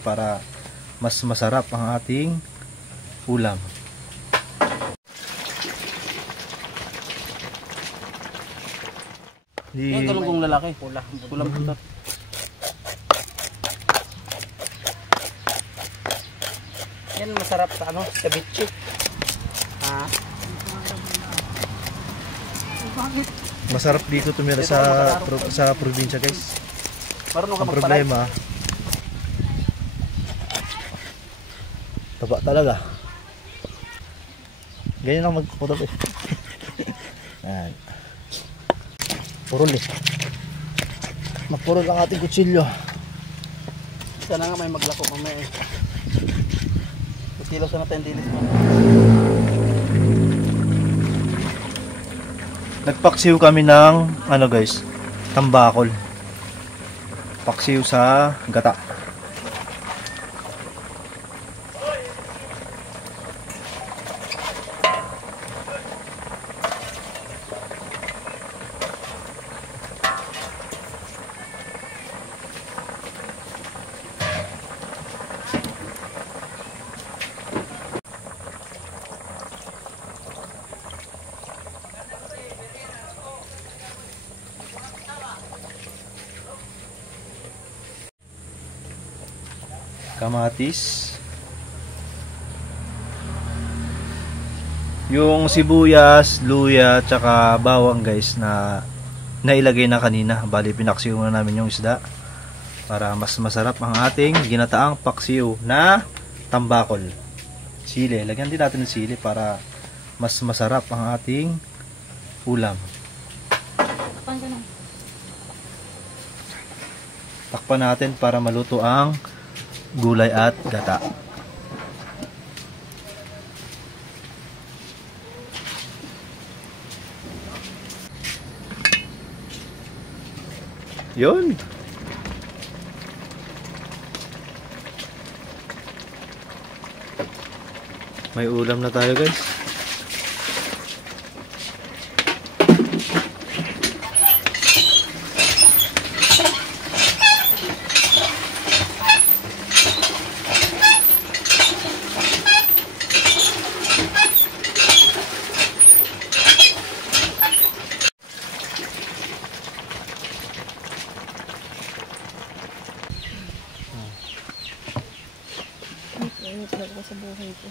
para mas masarap ang ating ulam. Yung galunggong lalaki, pulang putot. Yan masarap sa ano, ceviche. Ha? Masarap dito tumira sa probinsya, guys. Marunong ka Ang magpalay. problema, taba talaga. Ganyan lang magputot eh. Ayan. Purol eh. Mapurol ang ating kutsilyo. Sana nga may maglako mamaya eh. Kilos na natin dilis mo. Nagpaksiw kami ng ano guys, tambakol. Paksiw sa gata. Kamatis, yung sibuyas, luya, tsaka bawang guys na nailagay na kanina. Bali pinaksiw na namin yung isda para mas masarap ang ating ginataang paksiw na tambakol. Sili, lagyan din natin ng sili para mas masarap ang ating ulam. Takpan natin para maluto ang gulay at gata. Yun. May ulam na tayo guys. Sa buhay ko.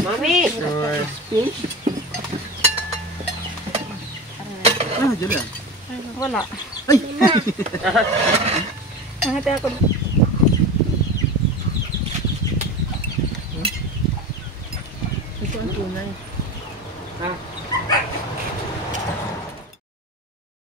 Mami! Fish? Ah, dyan lang. Wala. Ay! Nangati ako. Ito ang tunay.